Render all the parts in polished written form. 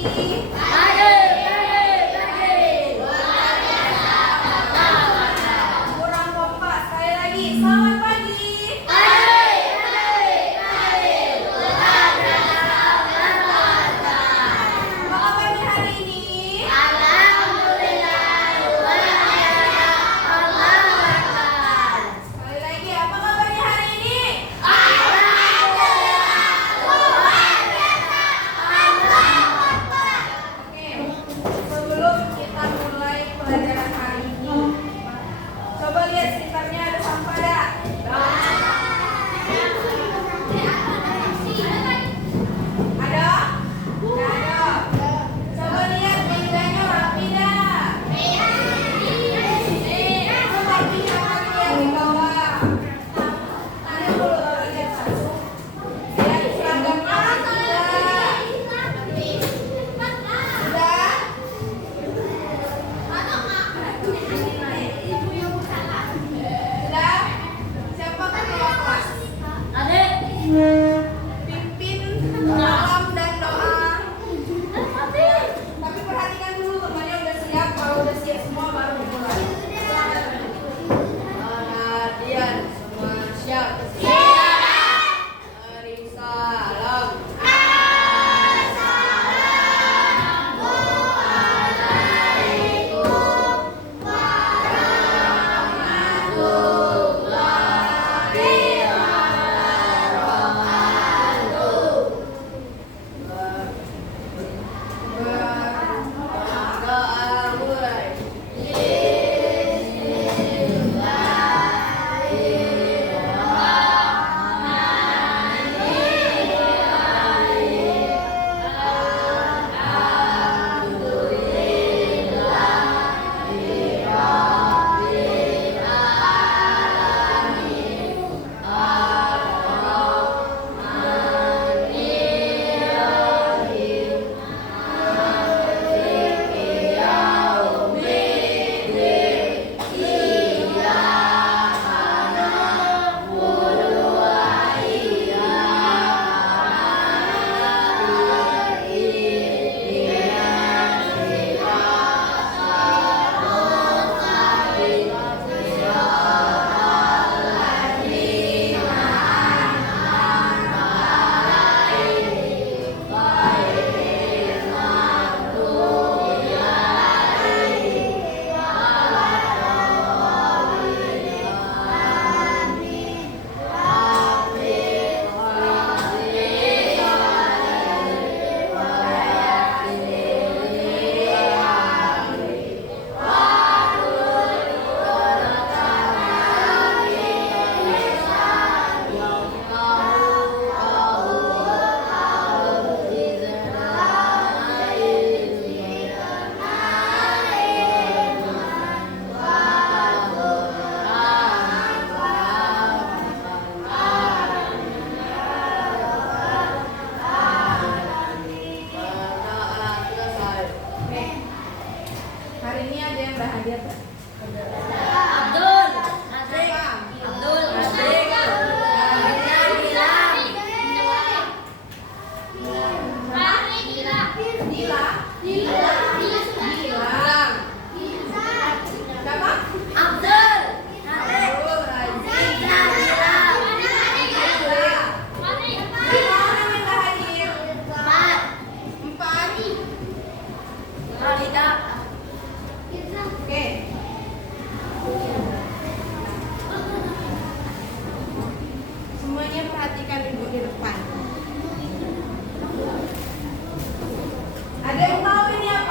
Kurang kompak. Sekali lagi. Selamat pagi. Apa kabarnya hari ini? Sekali lagi. Apa kabarnya hari ini? Oke, sebelum kita mulai pelajaran hari ini, coba lihat sekitarnya ada sampah ada? Ada? Nggak ada. Coba lihat mejanya rapi dah. Coba lihat yang di bawah. Tanya dulu baru lihat satu. Lihat seragamnya rapi dah. Sudah? Sudah? Siapa ketua kelas? Pimpin salam dan doa. Tapi perhatikan dulu temannya udah siap. Kalau udah siap semua baru dimulai. Perhatian semua siap. Mari salam. Doa mulai. Berdoa selesai. Oke. Hari ini ada yang bahagia tak? Gilang. Siapa? Abdul, Rajin. Lima orang yang bahagia. 4. Oke. Semuanya perhatikan ibu di depan. Ada yang tahu ini apa?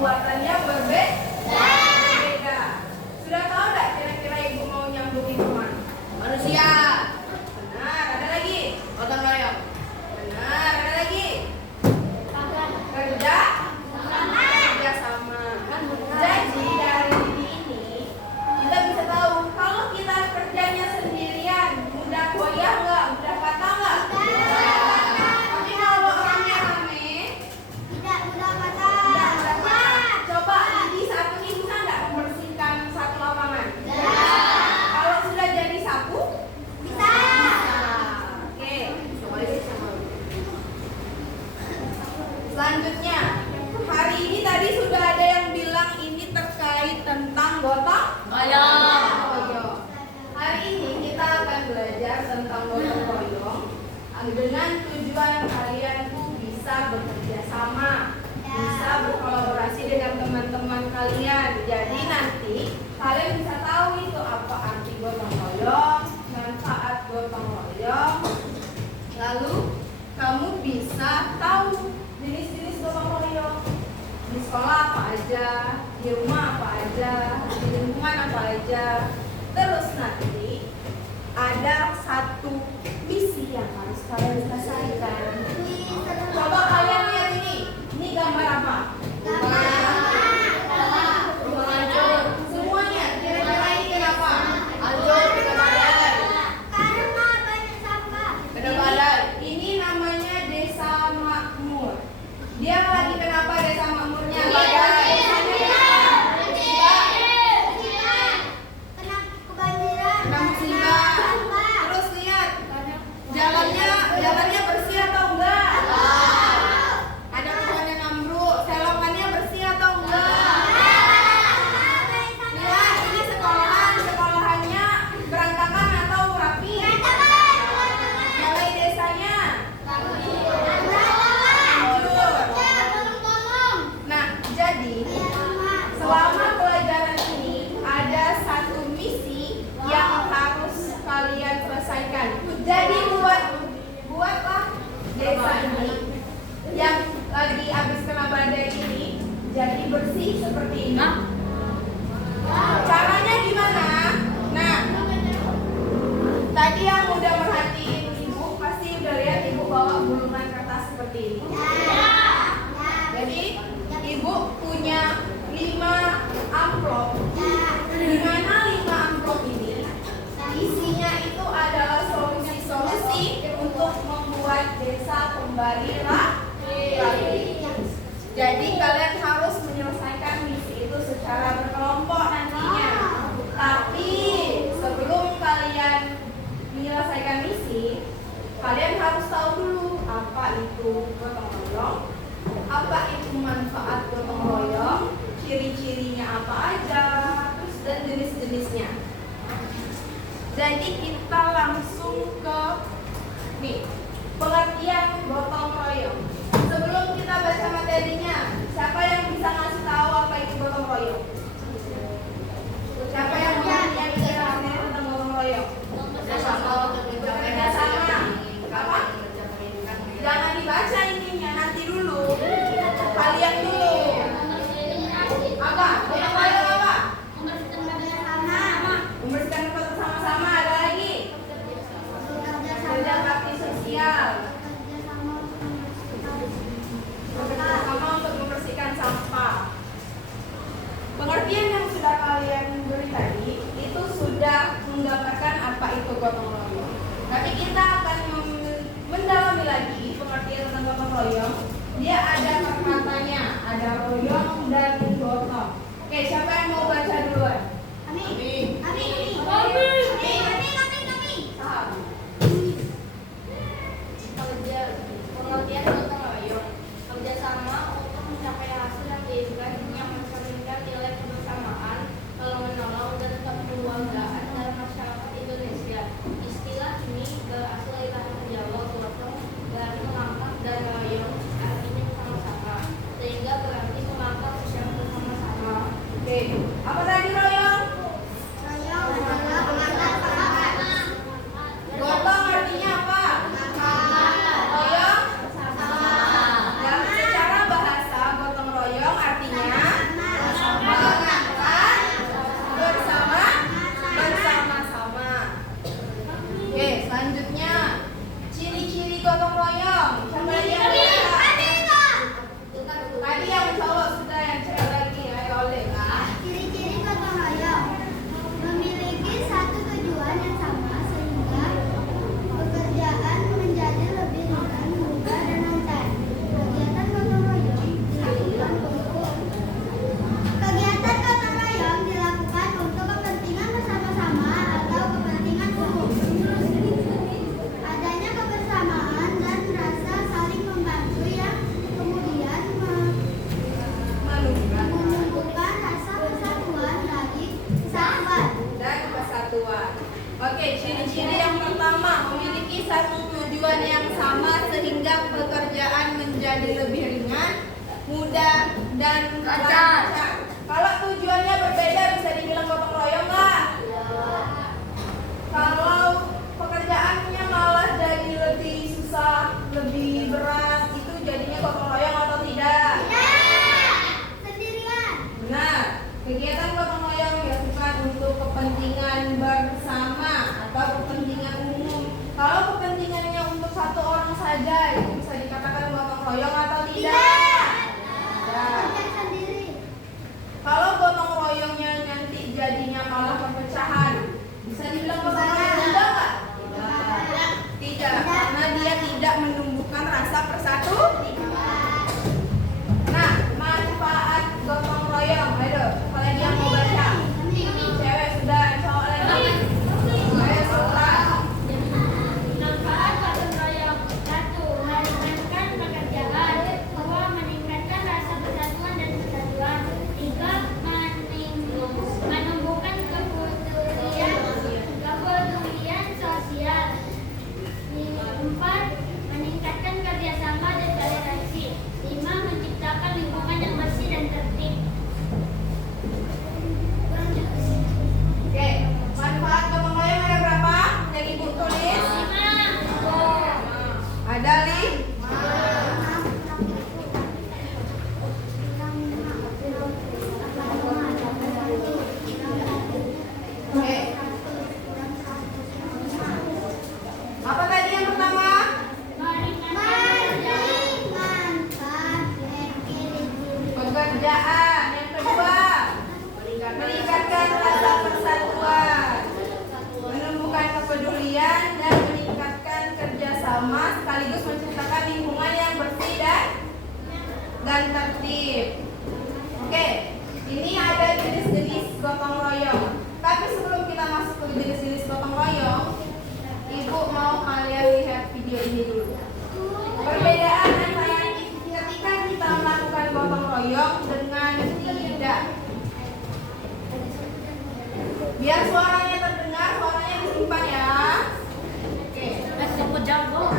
pembuatannya berbeda. Sudah tahu nggak kira-kira ibu mau nyambungin kemana? Manusia. Benar. Ada lagi? Gotong royong. Benar. Ada lagi? Kerja sama. Jadi dari ini kita bisa tahu kalau kita kerjanya sendirian, mudah goyah nggak? Mudah patah nggak? Tapi kalau orangnya rame, tidak mudah patah. Coba jadi satu ini bisa nggak membersihkan satu lapangan? Kalau sudah jadi sapu, bisa. Oke, coba deh sama. Selanjutnya, hari ini tadi sudah ada yang bilang ini terkait tentang gotong royong. Hari ini kita akan belajar tentang gotong royong dengan tujuan kalian tuh bisa bekerja sama, bisa berkolaborasi dengan teman-teman kalian. Jadi nanti kalian bisa tahu itu apa arti gotong royong, manfaat gotong royong. Lalu kamu bisa tahu jenis-jenis gotong royong. Di sekolah apa aja, di rumah apa aja, di lingkungan apa aja. Terus nanti ada satu misi yang harus kalian selesaikan. Coba kalian lihat ini gambar apa? Rumah hancur. Semuanya, kira-kira ini kenapa? Hancur kena badai. Kena badai. Ini namanya desa makmur. Dia lagi kenapa desa makmurnya? Badai. Kena musibah. Terus lihat jalannya bersih atau enggak? Ada pohon yang ambruk, selokannya bersih atau enggak? Lihat ini sekolahannya berantakan atau rapi? Balai desanya hancur. Nah, jadi selama pelajaran ini ada satu misi yang harus kalian selesaikan. Jadi buatlah desa ini yang lagi habis kena badai ini jadi bersih seperti ini. Caranya gimana? Nah, tadi yang udah merhatiin ibu pasti udah lihat ibu bawa gulungan kertas seperti ini. Jadi ibu punya 5 amplop. Di mana 5 amplop ini isinya itu adalah solusi-solusi untuk membuat desa kembali rapi. Jadi kalian harus menyelesaikan misi itu secara berkelompok nantinya. Tapi sebelum kalian menyelesaikan misi, kalian harus tahu dulu apa itu gotong royong, apa itu manfaat gotong royong, ciri-cirinya apa aja, terus dan jenis-jenisnya. Jadi kita langsung ke pengertian gotong royong. Sebelum kita baca materinya, siapa yang bisa ngasih tahu apa itu gotong royong? Siapa yang bisa materi tentang gotong royong? Bekerja sama. Apa? Jangan dibaca intinya, nanti dulu. Kalian dulu. Apa? Gotong royong apa? Membersihkan tempat bersama-sama. Ada lagi? Kerja bakti sosial. Bekerja sama untuk membersihkan sampah. Pengertian yang sudah kalian beri tadi itu sudah menggambarkan apa itu gotong royong. Tapi kita akan mendalami lagi pengertian tentang gotong royong. Dia ada kata-katanya, ada royong dan gotong. Oke, siapa yang mau baca duluan? Kami. Pengertian gotong royong. Kerjasama untuk mencapai hasil yang diinginkan yang mencerminkan nilai kebersamaan, tolong-menolong dan kekeluargaan dalam masyarakat Indonesia. Istilah ini berasal dari bahasa Jawa gotong dari melangkah dan royong artinya bersama-sama. kerjaan. Yang kedua, meningkatkan rasa persatuan, menumbuhkan kepedulian dan meningkatkan kerjasama sekaligus menciptakan lingkungan yang bersih dan tertib. Oke, ini ada jenis-jenis gotong royong. Tapi sebelum kita masuk ke jenis-jenis gotong royong, Ibu mau kalian lihat video ini dulu. Perbedaan antara ketika kita melakukan gotong royong dengan tidak. Biar suaranya terdengar, suaranya disimpan ya. Oke. Sebut jago.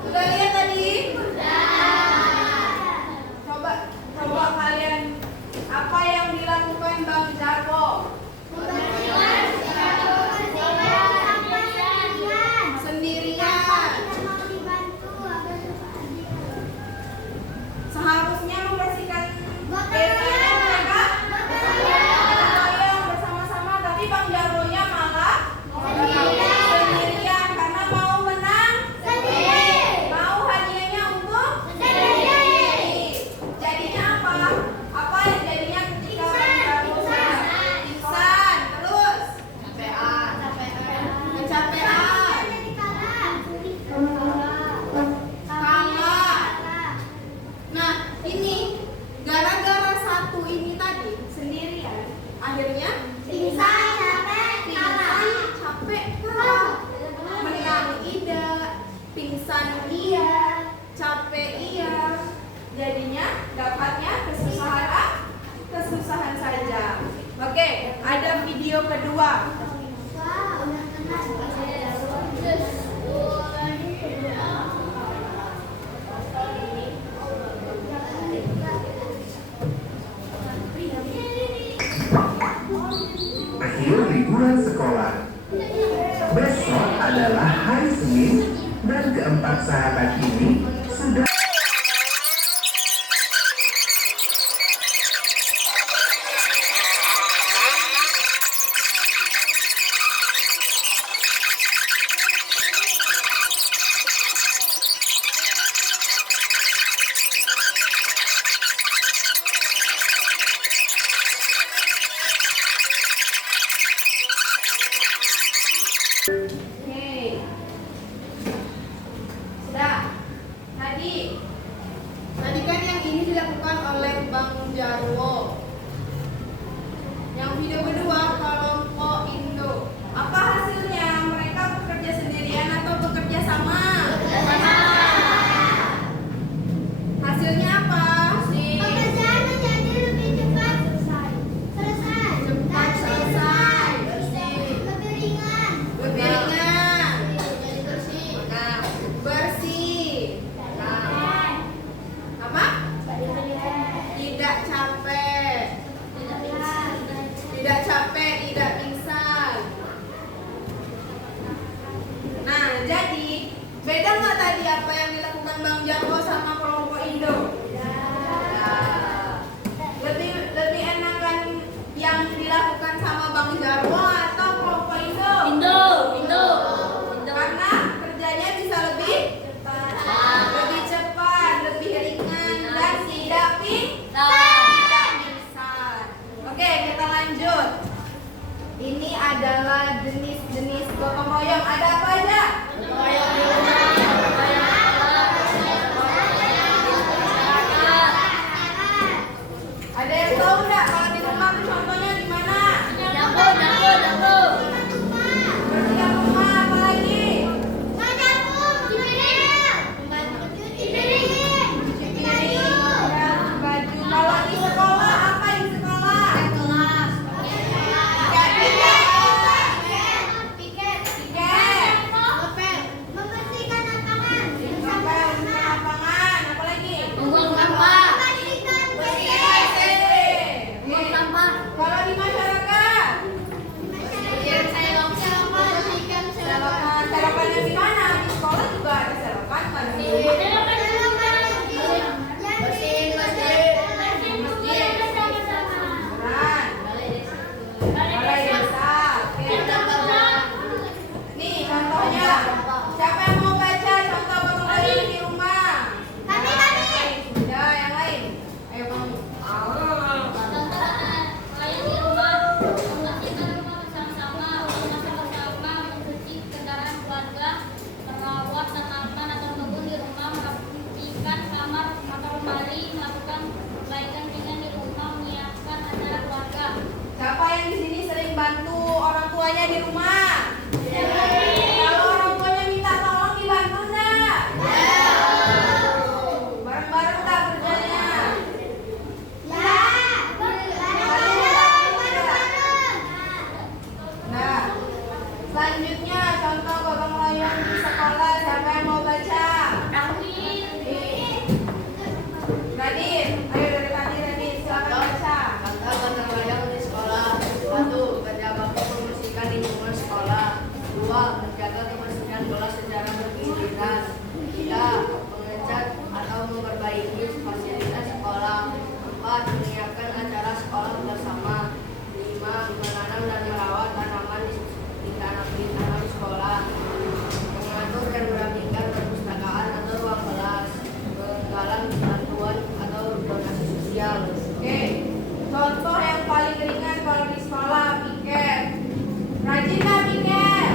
Sudah lihat tadi? Coba kalian, apa yang dilakukan Bang Jarwo? Sendirian. Seharusnya membersihkan mereka bersama-sama, tapi Bang Jarwo-nya malah sendirian karena mau menang sendiri. Mau hadiahnya untuk sendiri. Jadinya apa? Apa yang jadinya ketika Bang Jarwo sudah pingsan, terus kecapean, kangen. Nah, ini gara-gara satu ini tadi sendirian, akhirnya pingsan, capek, kalah. Menang tidak, pingsan iya, capek iya. Jadinya dapatnya kesusahan saja. Oke, ada video kedua. Akhir liburan sekolah. Besok adalah hari Senin dan keempat sahabat ini sudah Oke. Sudah. Siapa yang di sini sering bantu orang tuanya di rumah? Kalau orang tuanya minta tolong dibantu enggak? Bareng-bareng tak kerjanya? Nah, selanjutnya contoh gotong royong di sekolah. Siapa yang mau baca? Nadine, ayo dari tadi Nadine, silakan baca. Contoh gotong royong di sekolah. 1. Kerja bakti membersihkan lingkungan sekolah. 2. Menjaga kebersihan kelas secara bergiliran. 3. Mengecat atau memperbaiki fasilitas sekolah. 4. Menyiapkan acara sekolah bersama. 5. Menanam dan merawat tanaman di tanam sekolah. Mengatur dan merapikan perpustakaan atau ruang kelas. Penggalan bantuan atau donasi sosial. Oke, contoh yang paling ringan kalau di sekolah, piket. Rajin nggak piket?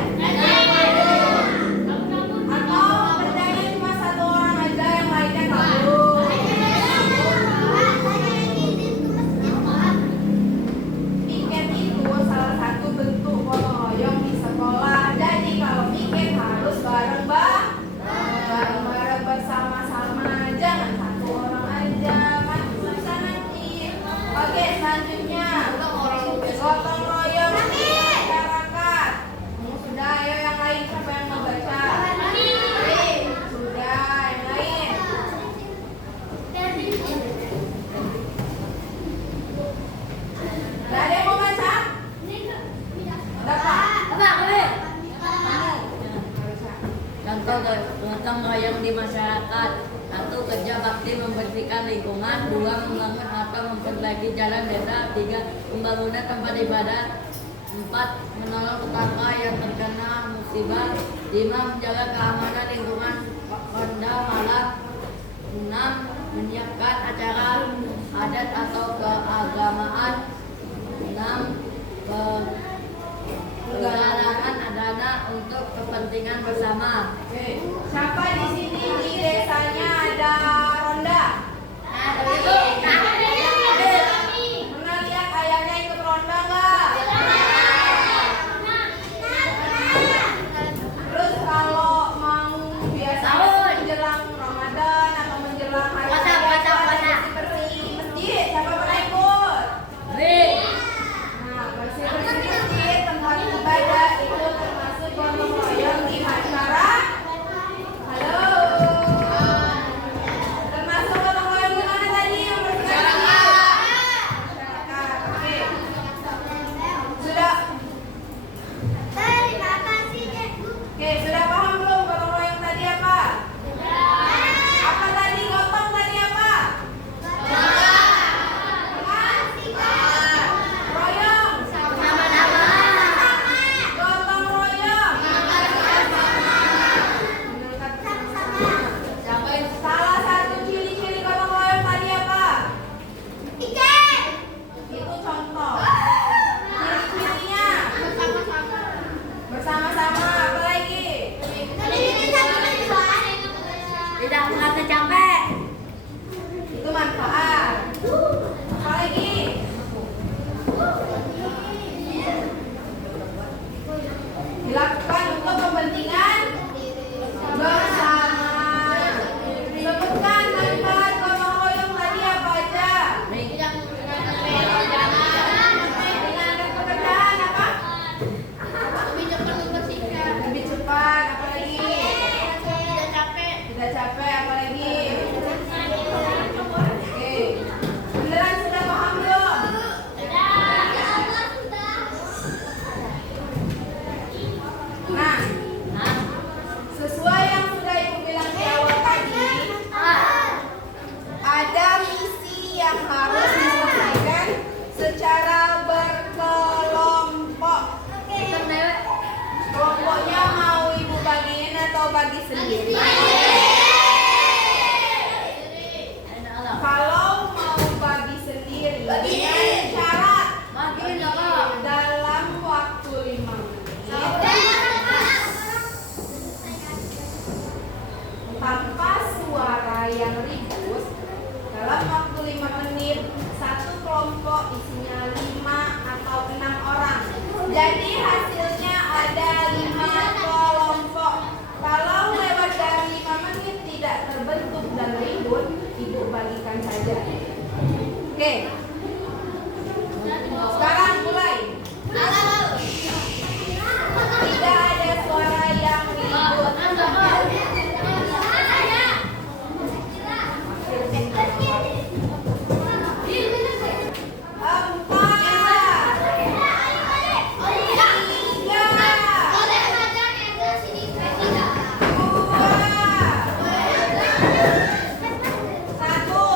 Atau kerjanya cuma satu orang aja, yang lainnya kabur? Piket itu salah satu bentuk gotong royong di sekolah. Jadi kalau piket harus bareng-bareng bersama-sama, jangan satu orang aja, kan susah nanti. Oke, selanjutnya gotong royong di masyarakat. Sudah, ayo yang lain, siapa yang mau baca? Sudah, yang lain. Gak ada yang mau baca? Udah, Pak. Contoh gotong royong di masyarakat. 1. Kerja bakti membersihkan lingkungan. 2. Membangun atau memperbaiki jalan desa. 3. Pembangunan tempat ibadah. 4. Menolong tetangga yang terkena musibah. 5. Menjaga keamanan lingkungan pada malam. 6. Menyiapkan acara adat atau keagamaan. 6. Penggalangan dana untuk kepentingan bersama. Oke, siapa di sini di desanya ada ronda? Pernah lihat ayahnya ikut ronda nggak? Terus kalau mau biasanya menjelang Ramadan atau menjelang hari raya bersih masjid, siapa pernah ikut? Nah, bersih-bersih masjid, tempat ibadah itu termasuk gotong royong di masyarakat. Halo. Termasuk gotong royong di mana tadi yang bersih-bersih? Masyarakat. Oke. Sudah. Oke, sudah paham belum gotong royong tadi apa? Apa tadi gotong tadi apa? Royong. Gotong royong. Salah satu ciri-ciri gotong royong tadi apa? Itu contoh. Ciri-cirinya bersama-sama. Apa lagi? Tidak merasa capek. Itu manfaat. Apa lagi? Dilakukan untuk kepentingan bersama. Sebutkan manfaat gotong royong tadi apa aja? Ringankan pekerjaan apa? Lebih cepat. Apa lagi? Tidak capek. Apa lagi? Oke. Beneran sudah paham belum? Nah, sesuai yang sudah Ibu bilang di awal tadi, ada misi yang harus diselesaikan secara berkelompok. Kelompoknya mau Ibu bagiin atau bagi sendiri? Kalau mau bagi sendiri, dengan syarat dalam waktu 5 menit tanpa suara yang ribut. Dalam waktu 5 menit, satu kelompok isinya 5 atau 6 orang. Jadi hasilnya ada 5 kelompok. Kalau lewat dari 5 menit tidak terbentuk dan ribut, ibu bagikan saja. Oke. Sekarang mulai. Tidak ada suara yang ribut. Satu.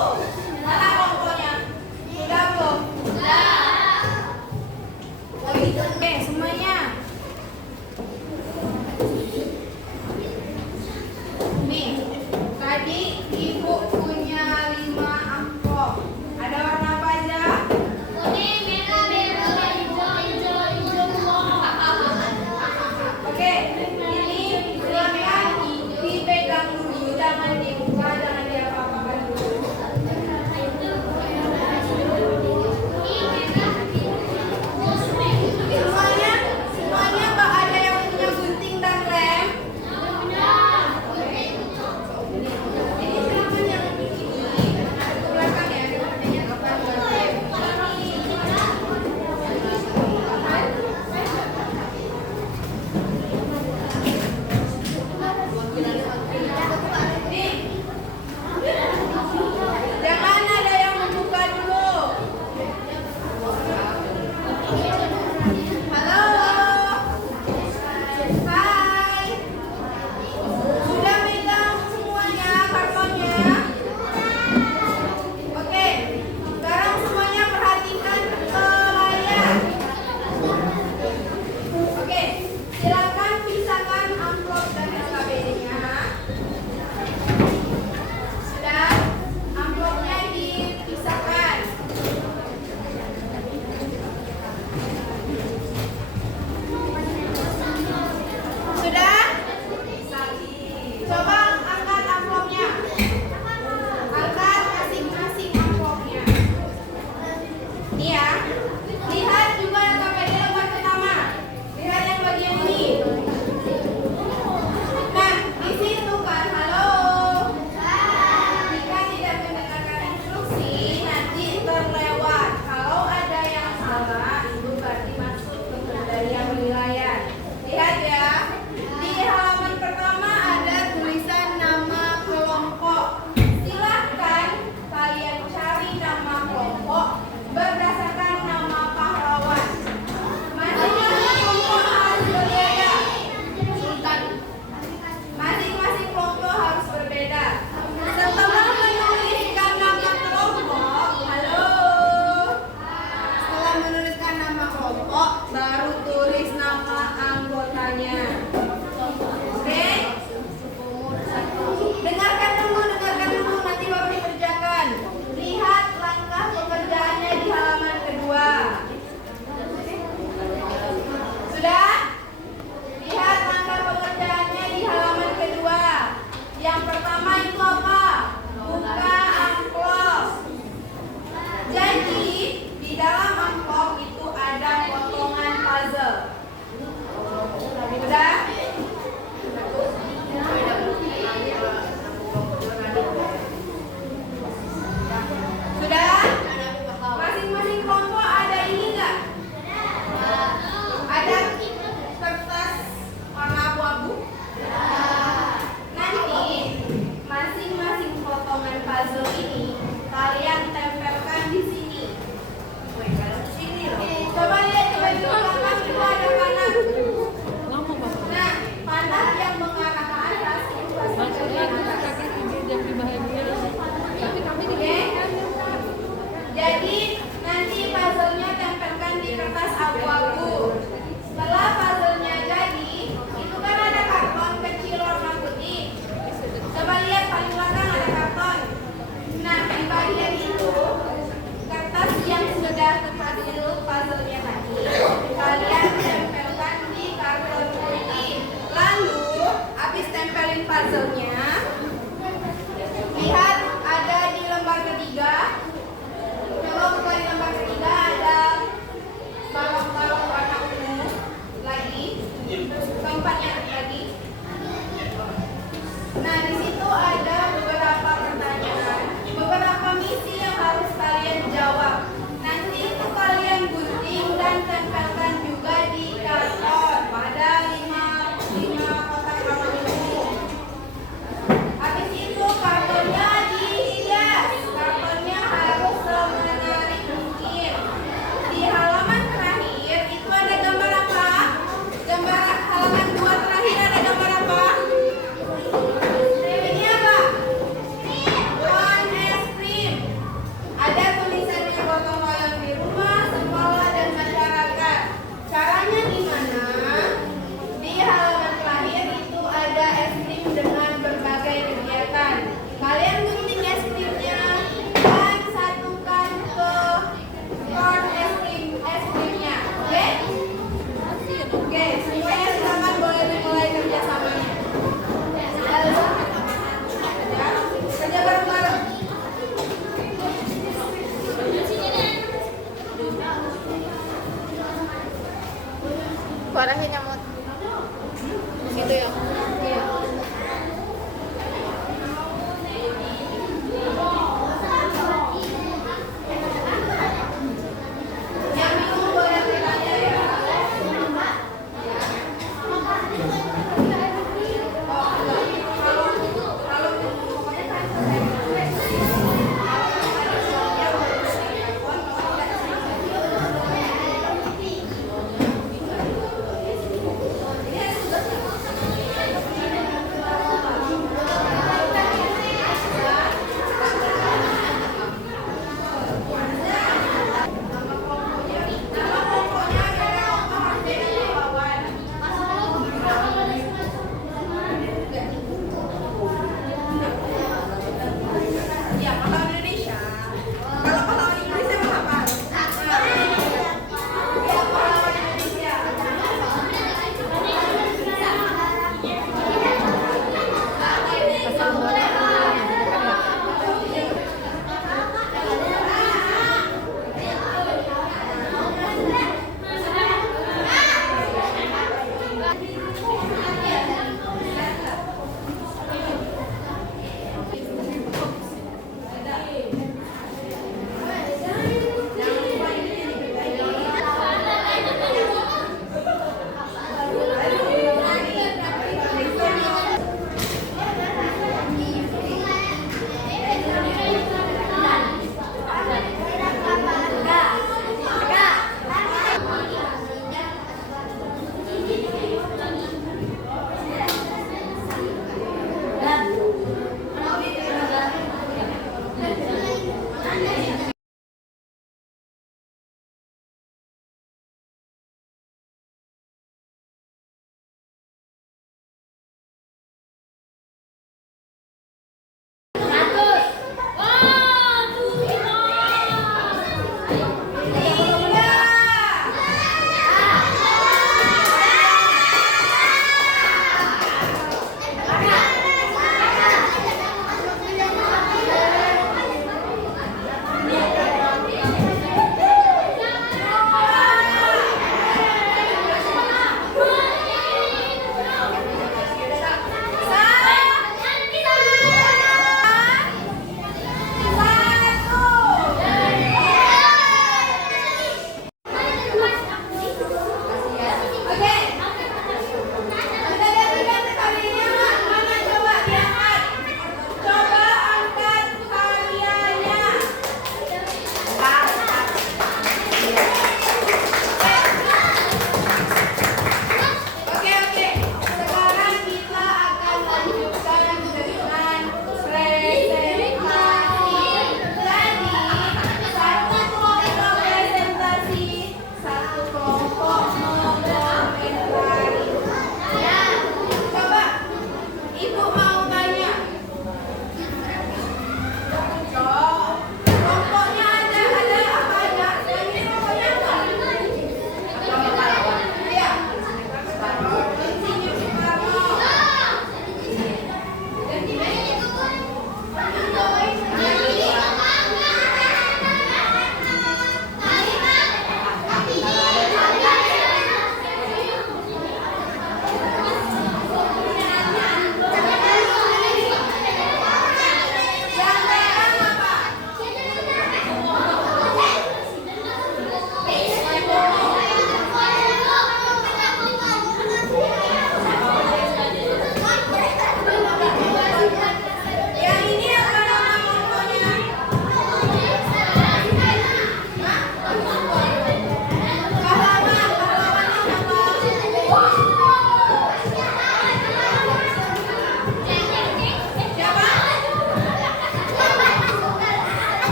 Suarahin nyamut. Gitu ya. Yang bingung boleh bertanya ya.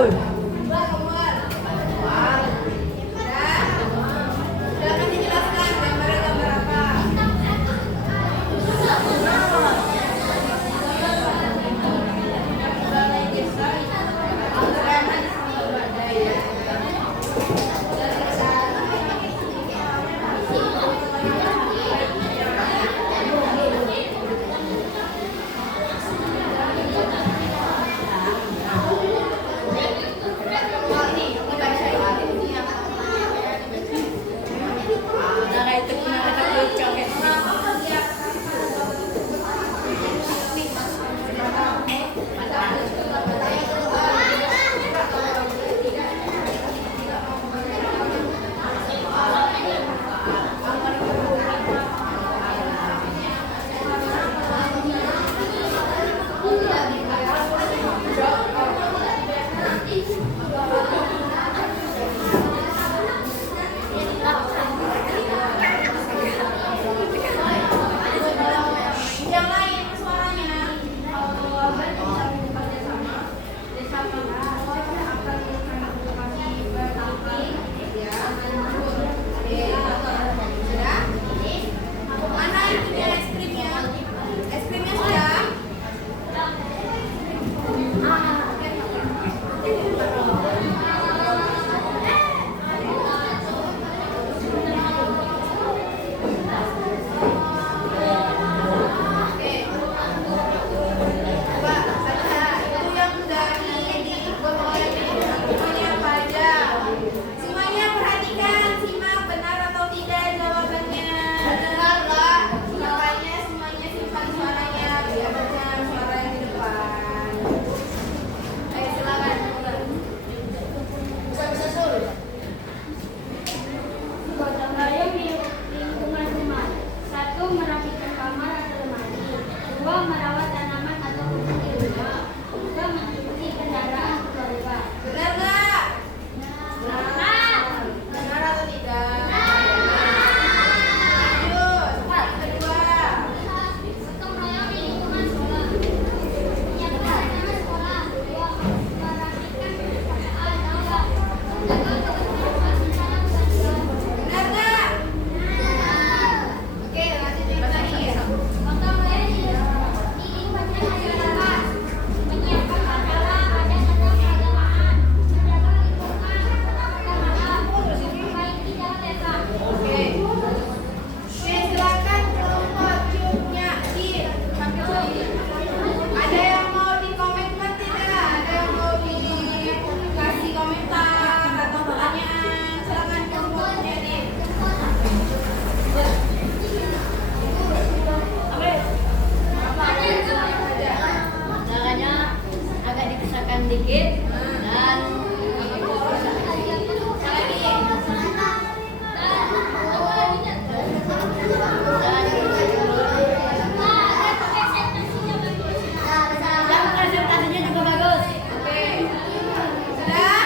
Umar, Umar. Sudah. Silakan dijelaskan gambarnya gambar apa? Yang lain suaranya. Kalau wabah saling bekerja sama, desa Pangkal akan mengadvokasi bertanggung Ya. Oke. Sudah? Mana itu dia es krimnya? Es krimnya sudah? Oke. Coba baca itu yang dari di golongan ini semuanya apa aja? Semuanya perhatikan, simak benar atau tidak jawabannya. Benar lah. Makanya semuanya simpan suaranya biar dengar suara yang di depan. Ayo silakan. Bisa suruh. gotong royong di lingkungan rumah. 1. Merapikan kamar atau lemari. 2. Merawat tanaman atau kucing di rumah. 3. Mencuci kendaraan keluarga. Benar nggak? Benar. Benar atau tidak? Lanjut. Yang kedua. Gotong royong di lingkungan sekolah. Menyiapkan rencana sekolah. 2. Merapikan pekerjaan. 3. Menjaga kebersihan secara bergantian. Benar nggak? Oke, lanjut yang terakhir. Gotong royong di lingkungan masyarakat. Menyiapkan acara adat atau keagamaan. Menjaga lingkungan keagamaan. Memperbaiki jalan desa. Oke. Oke, silakan kelompok cupnya di sambil sini. Ada yang mau dikomentkan tidak? Ada yang mau dikasih komentar atau pertanyaan? Silakan kelompoknya di. Apa aja? Caranya agak dipisahkan dikit dan dan presentasinya juga bagus. Oke. Sudah?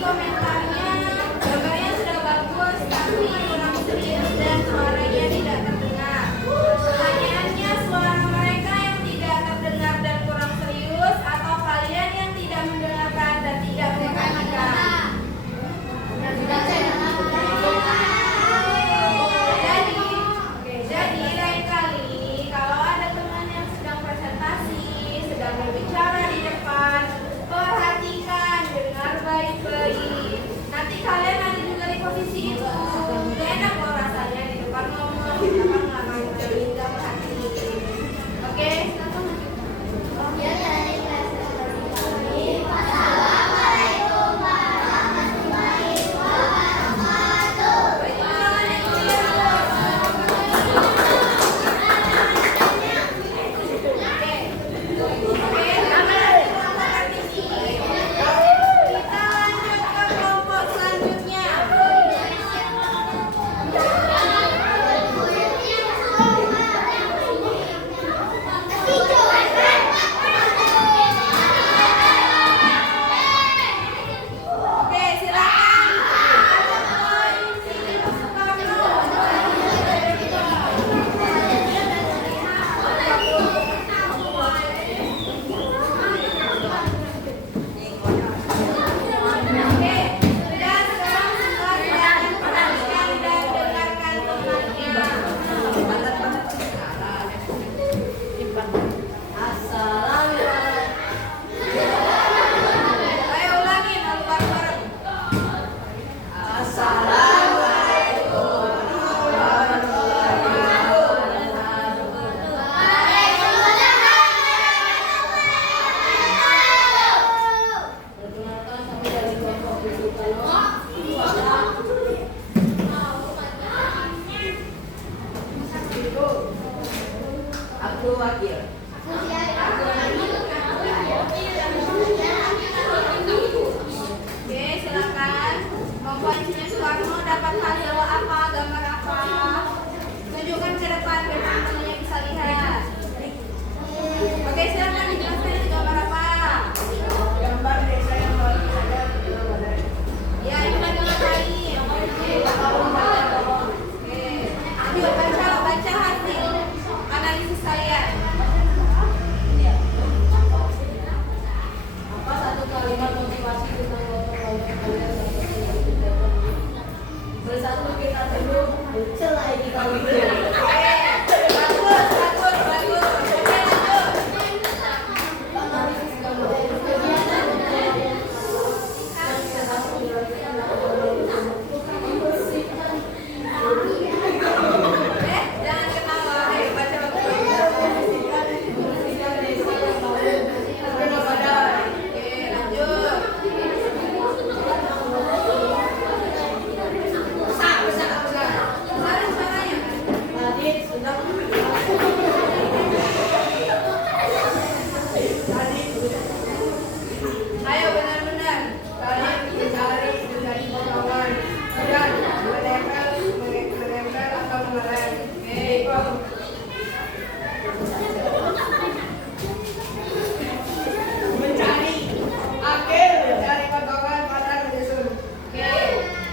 komentarnya, gambarnya sudah bagus tapi kurang serius dan suaranya tidak terdengar. Pertanyaannya, suara mereka yang tidak terdengar dan kurang serius atau kalian yang tidak mendengarkan dan tidak memperhatikan? Jadi lain kali kalau ada teman yang sedang presentasi, sedang berbicara di depan, perhatikan, dengar baik-baik. Nanti kalian ada juga di posisi itu. Gak enak loh rasanya di depan ngomong, di depan nggak perhatiin. Oke? Aku wakil. Oke, silakan. Kelompok Insinyur Soekarno dapat hasil apa? Gambar apa? Tunjukkan ke depan biar teman-temannya bisa lihat. Oke, silakan dijelaskan itu gambar apa? Gambar desa yang baru ada. Ya, itu kan ngapain? Oke. Ayo baca hasil analisis kalian. Apa satu kalimat motivasi tentang gotong royong kalian? Bersatu kita teguh, selai kita unggul. Bagus. Oke, lanjut. Jangan ketawa. Ayo baca bagus. Oke, lanjut. Besarin suaranya. Ayo benar-benar kalian mencari potongan dan menempel atau mengelem. Oke. Mencari potongan pada menyusun. Oke,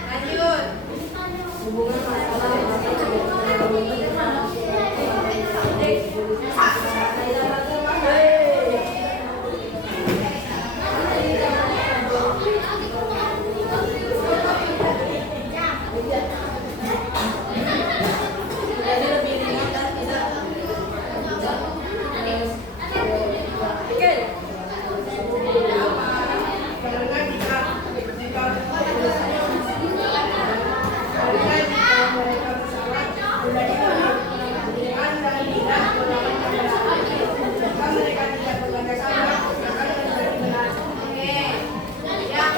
lanjut. Hubungan masalah Oke. Yang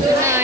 Jumat.